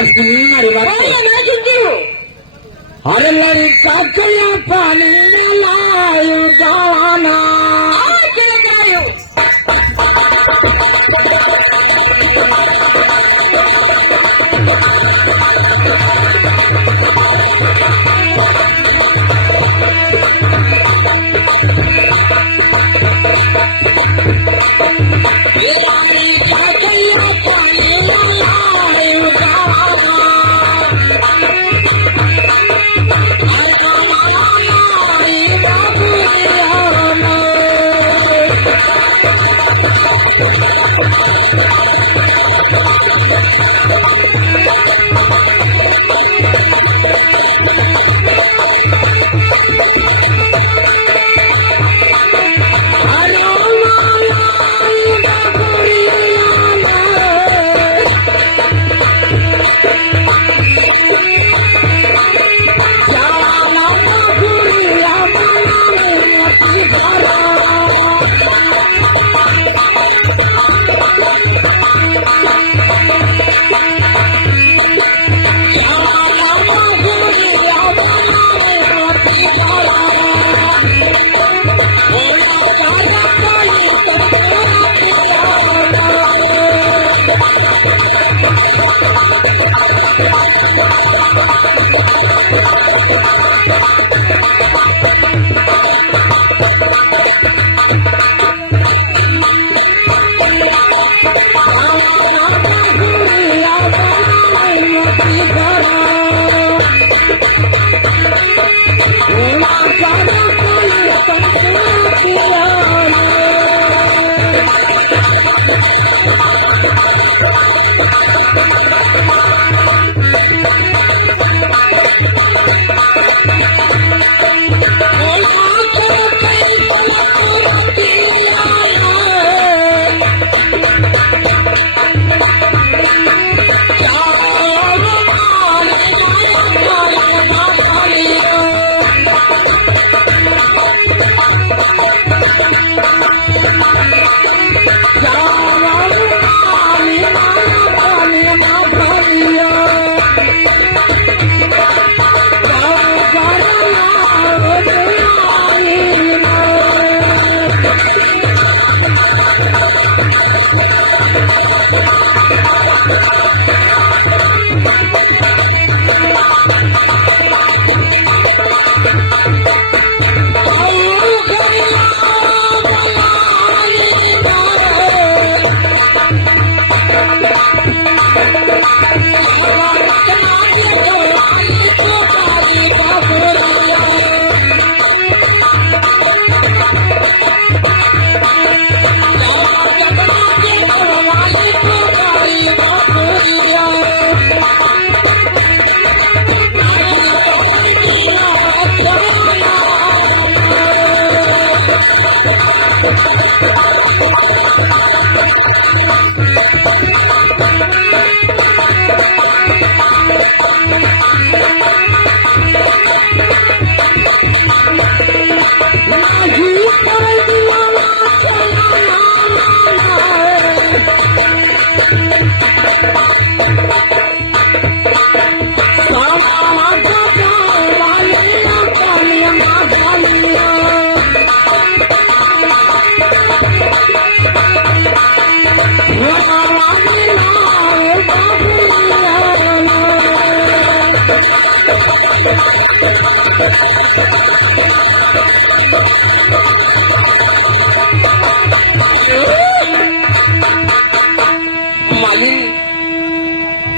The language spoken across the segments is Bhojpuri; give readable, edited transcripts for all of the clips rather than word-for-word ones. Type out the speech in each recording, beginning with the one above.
सुनिए मेरी बात मैं सुनती हूँ। अरे लड़का कया पानी में लायो गाना क्या करायो?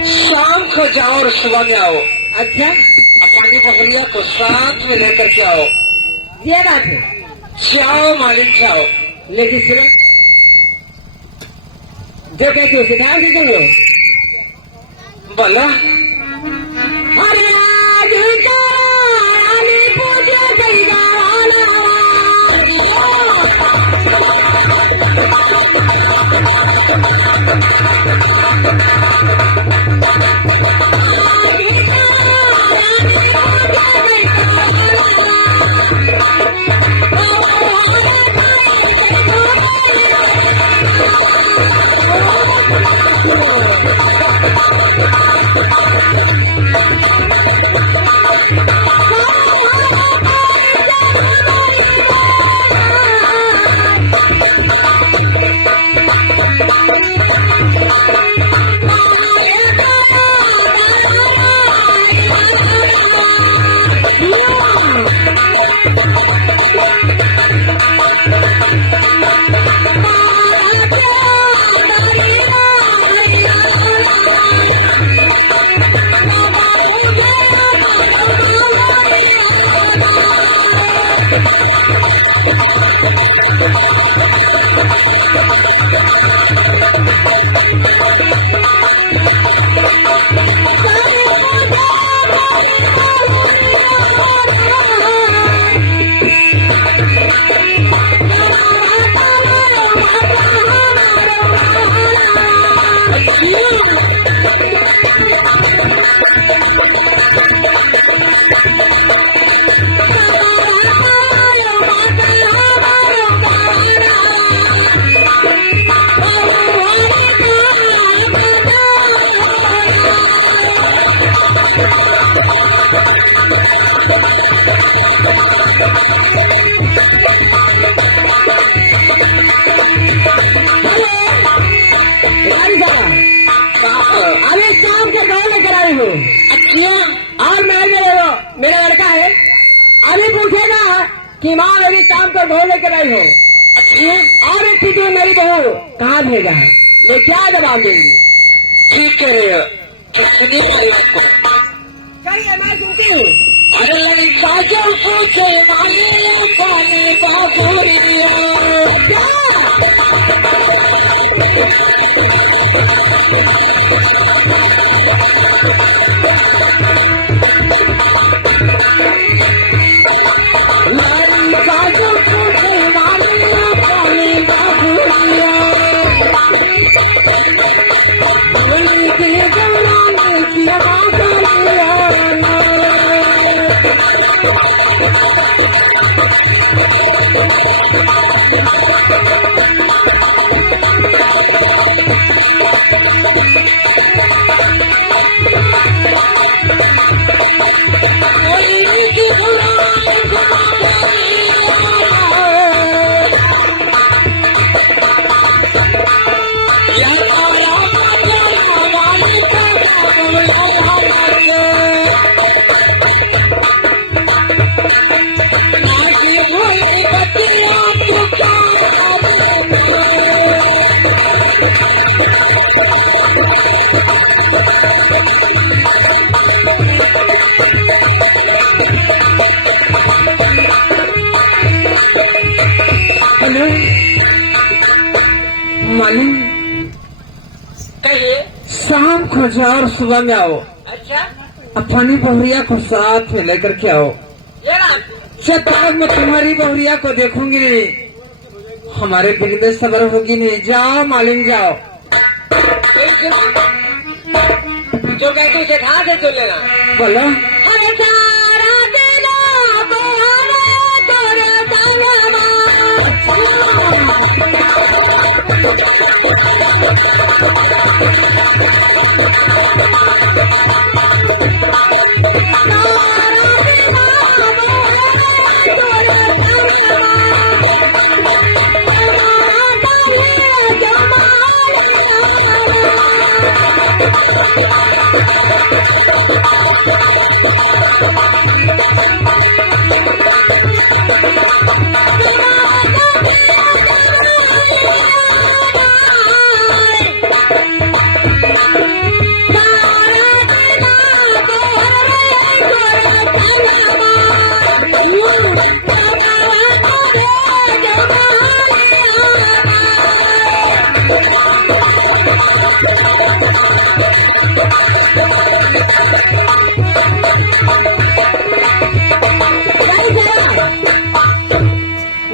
शाम को जाओ और सुबह में आओ। अच्छा, अपनी बकरिया को साथ में लेकर के आओ। ये बात है। जाओ मालिक जाओ। लेकिन सुनो, जो कहते हो सिखा दीजिए। बोला Oh, हूँ। अच्छा, और मैं मेरा लड़का है, अभी पूछेगा कि माँ मेरी काम पर बहू लेकर आई हो। अच्छा, और एक चीज मेरी बहू कहाँ भेजा है, मैं क्या जवाब देंगी? ठीक कह रहे हो। तो सुनिए मेरी बात को। कहिए, मैं सुनती हूँ। अरे लड़का जो पूछे माने पानी बाबूरिया। लड़का जो पूछे माने पानी बाबूरिया। बोली के जवान किया बाबूरिया। मालिक, कहिए। शाम को जाओ और सुबह में आओ। अच्छा, अपनी बहुरिया को साथ में लेकर के आओ। ये ना जब तक मैं तुम्हारी बहुरिया को देखूंगी नहीं, हमारे दिल में सब्र होगी नहीं। जाओ मालिक, जाओ। जो कहते उसे ध्यान से सुन लेना। बोलो।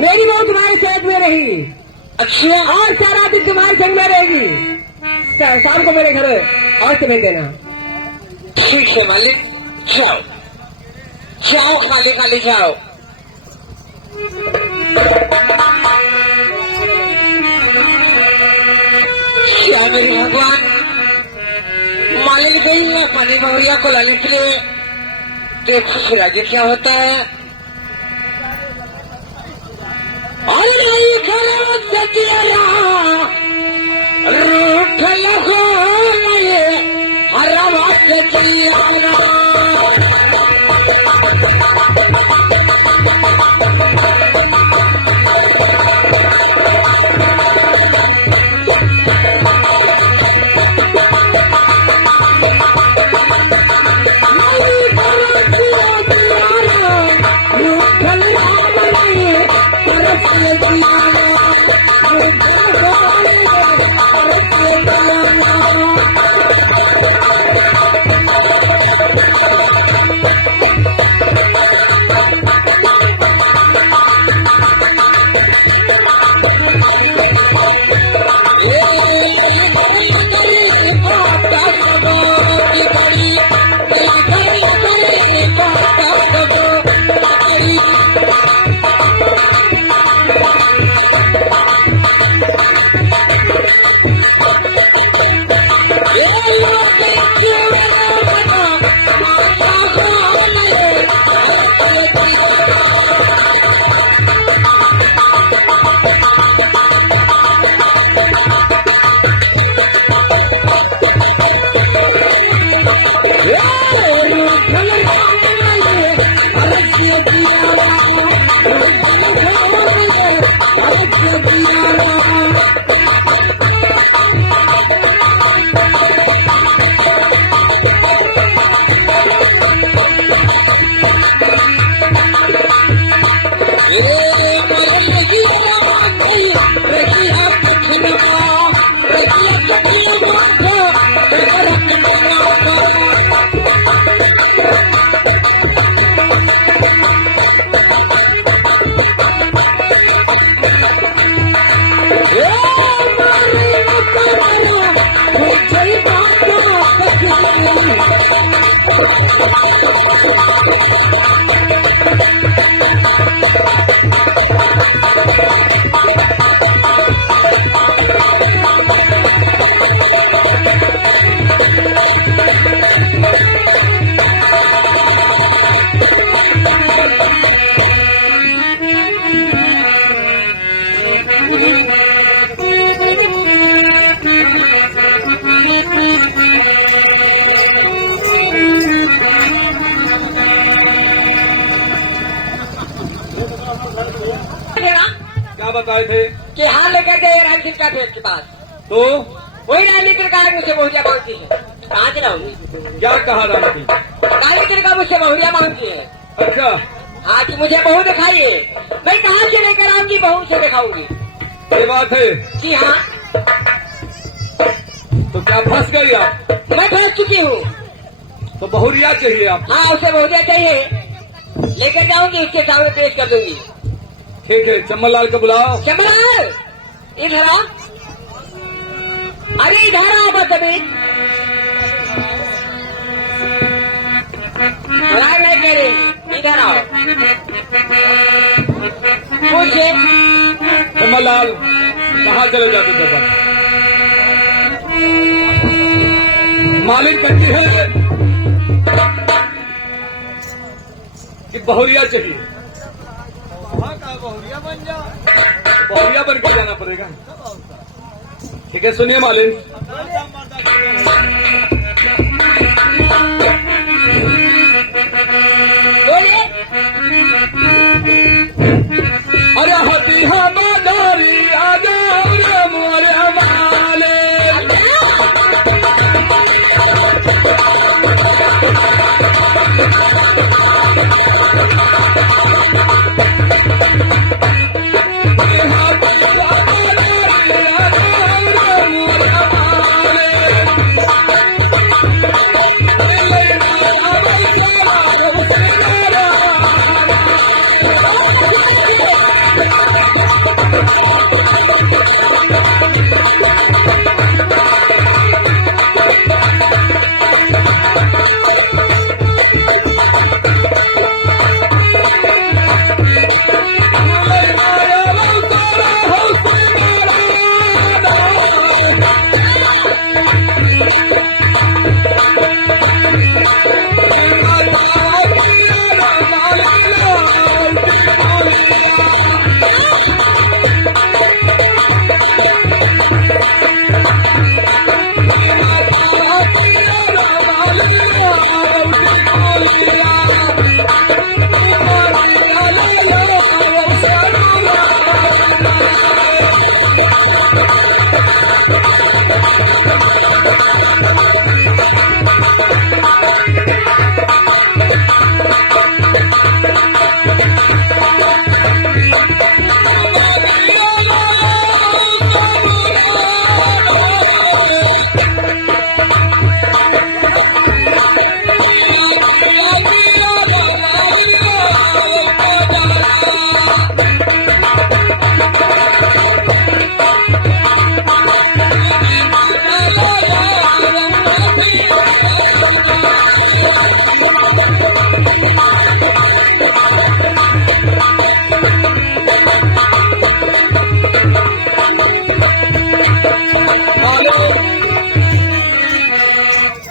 मेरी बहू तुम्हारे साथ में रही। अच्छा, और सारा दिन तुम्हारे संग में रहेगी। शाम को मेरे घर और तुम्हें देना। ठीक है मालिक, जाओ जाओ, खाली खाली जाओ। क्या मेरे भगवान, मालिक गई है पानी बहुरिया को लाने के लिए। देखो फिर आगे क्या होता है। रूठ लगो हरा बात क्या बताए थे? कि हाँ लेकर गए राम सिंह का पेट के पास। तो वही राजनीति कहा मुझसे बहुरिया मांगती है। कहाँ से लाऊंगी? क्या कहा रानी? राजनीति का मुझसे बहुरिया मांगती है। अच्छा, हाँ कि मुझे बहू दिखाइए। मैं कहाँ से लेकर आऊंगी? बहू से दिखाऊंगी। ये बात है। जी हाँ, तो क्या फंस गई आप? मैं फंस चुकी हूँ। तो बहुरिया चाहिए आप? हाँ, उसे बहुरिया चाहिए। लेकर जाऊंगी, उसके सामने पेश कर दूंगी। ठीक है, चम्मन लाल को बुलाओ। चमन, इधर आओ। अरे इधर आओ बदतमी। राग नहीं करेंगे, इधर आओ। पूछे चम्मन लाल कहाँ चले जाते थे? मालिक कहती है कि बहुरिया चाहिए। बहुरिया बन के जाना पड़ेगा। ठीक है, सुनिए मालिक। बोलिए। अरे हती हमारी आजा मोरे माले।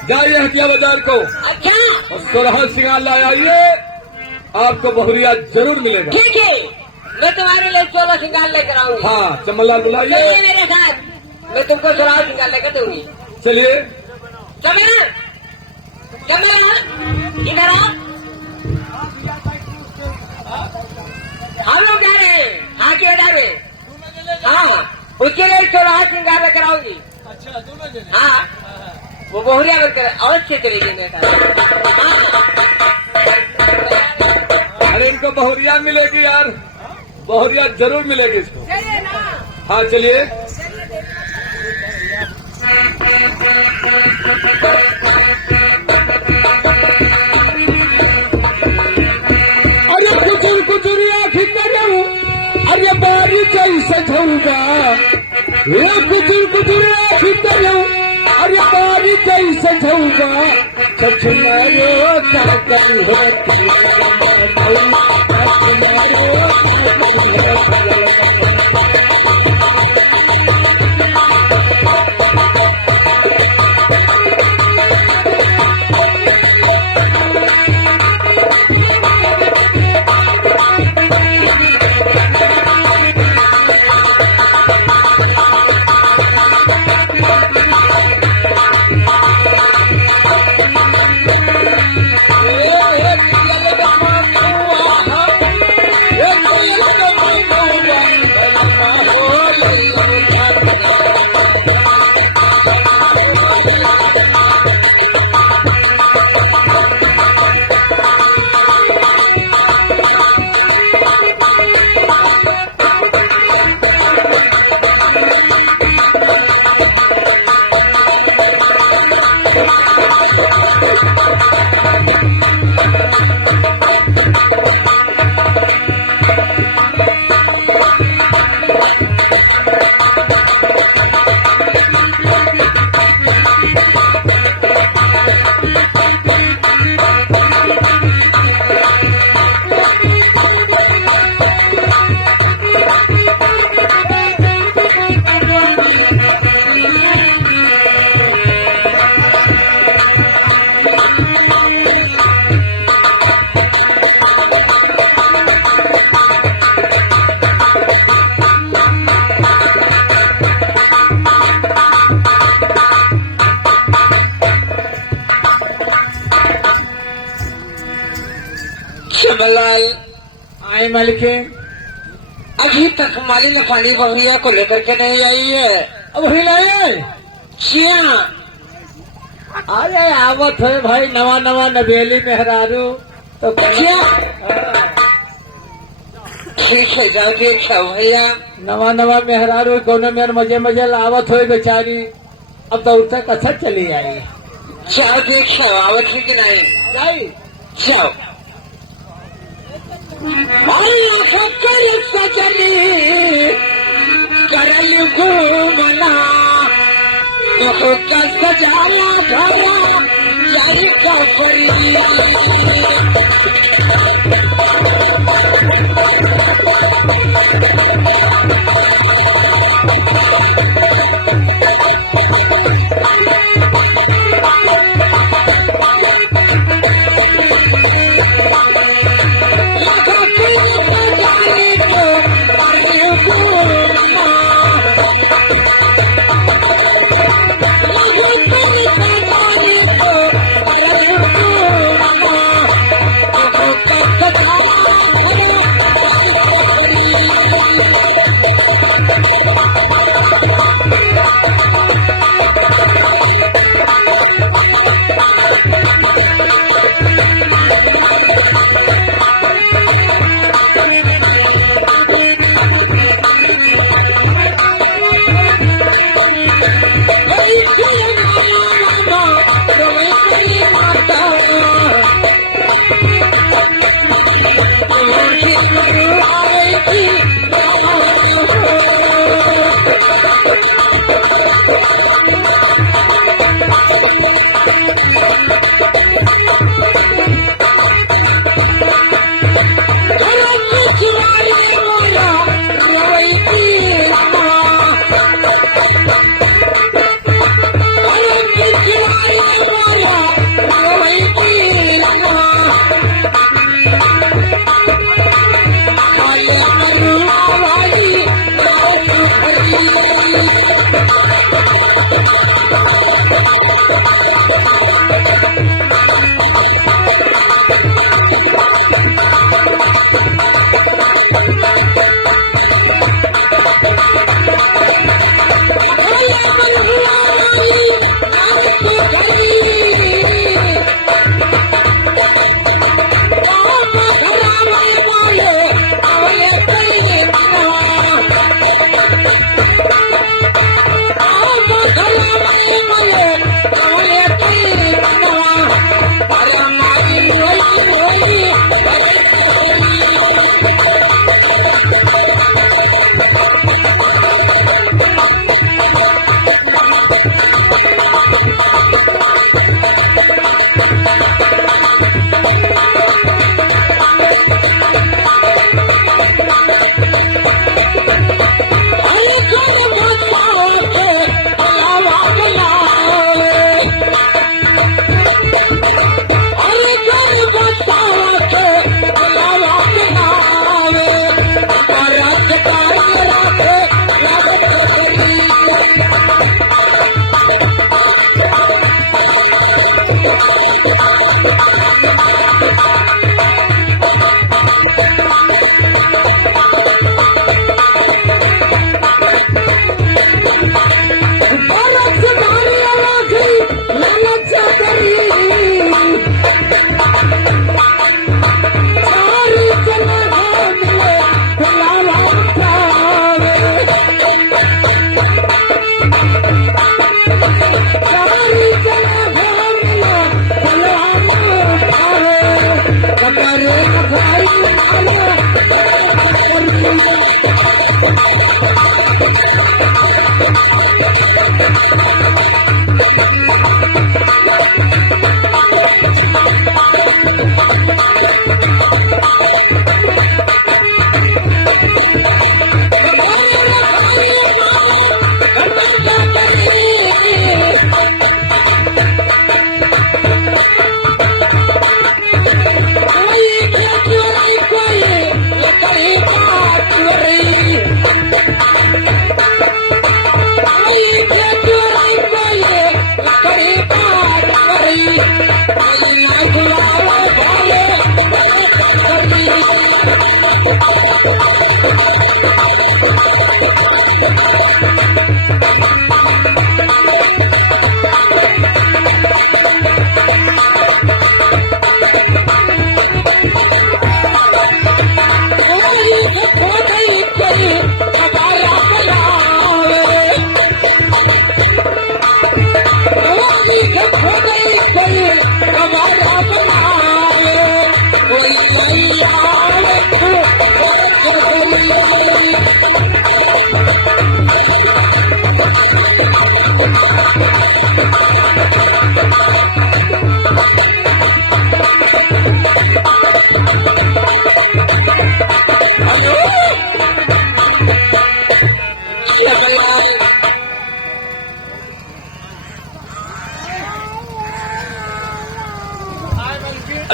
जाइए हटिया बाजार को अच्छा, और 16 सिंगार ला आइए, आपको बहुरिया जरूर मिलेगा। ठीक है, मैं तुम्हारे लिए 16 सिंगार लेकर आऊंगी। हाँ, चम्मन लाल बुलाइए। चलिए मेरे साथ, मैं तुमको 16 सिंगार लेकर दूंगी। चलिए। चमेला, चमेला, इधर आ। हम लोग जा रहे हैं हाँ की बाजार में। हाँ, उसके लिए 16 सिंगार लेकर आऊंगी। अच्छा, दोनों जने? हाँ, वो बहुरिया बनकर अवश्य चलेगी मेरे साथ। अरे इनको बहुरिया मिलेगी यार, बहुरिया जरूर मिलेगी इसको। हाँ चलिए। अरे कुचुर कुचुर आखी करूं, अरे बारी कैसे झूगा। ये कुचुर कुचुर आखी करूं, अरे बारी जैसे झौबा छछुनारो काकल होती छछुनारो श्यामलाल, आए मलिके। अभी तक माली ने पानी बहुरिया को लेकर के नहीं आई है। अब ही लाए क्या अरे आवत है भाई नवा नवा नवेली मेहरारू तो क्या ठीक है, जाओ देखा भैया। नवा नवा मेहरारू कोनो में मजे मजे लावत हो बेचारी। अब तो तक अच्छा चली आई जाओ देखा आवत है कि नहीं। जाई जाओ सजनी करल घूमना का सजाया घरा जारी का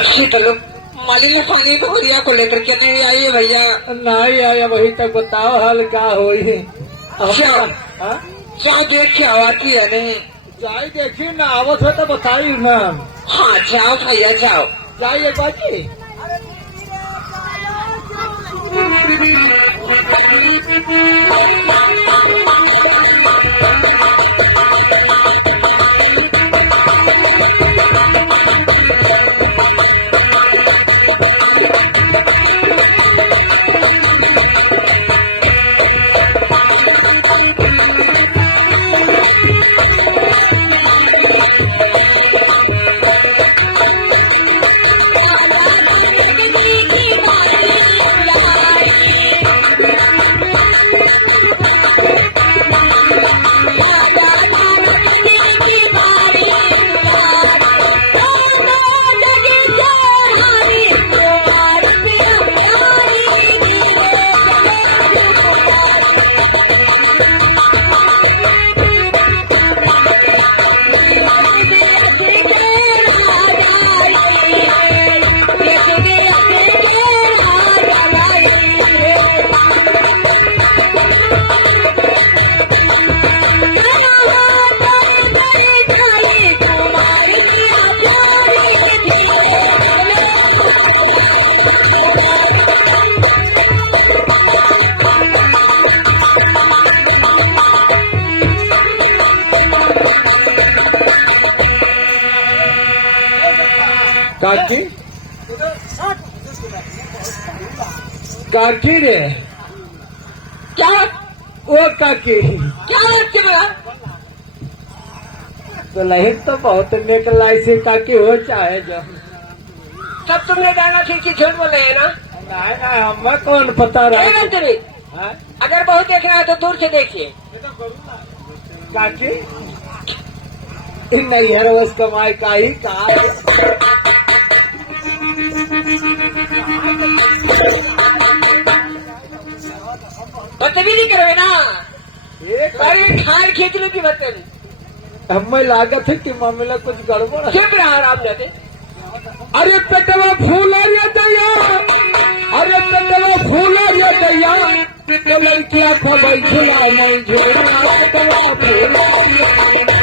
शीतल माली ने पानी भौरिया को लेकर के नहीं आई है भैया। नहीं आया, वही तक बताओ हाल का होई। क्या हाँ? क्या देख के आवाती है नहीं? जाई देखी ना, आवत हो तो बताई ना। हाँ जाओ भैया जाओ। जाइए बाजी। काकी काकी रे, क्या ओ काकी क्या लगते बड़ा? तो लहित तो बहुत नेक लाई से काकी हो चाहे जो। सब तुमने गाना सीखी झूठ बोले है ना? नहीं नहीं, हमें कौन पता नहीं रहा। बनते नहीं। हाँ? अगर बहुत देखना है तो दूर से देखिए। काकी नहीं है रोज कमाई का ही का। बदतमीजी करोगे ना? एक अरे खान खींच लो की बदतमीजी। हमें लागत है कि मामला कुछ गड़बड़ है। चुप रहा आराम जाते। अरे पेटवा फूला रे दैया, अरे पेटवा फूला रे दैया, तो लड़कियां खबर झुला नहीं झुला, पेटवा फूला रे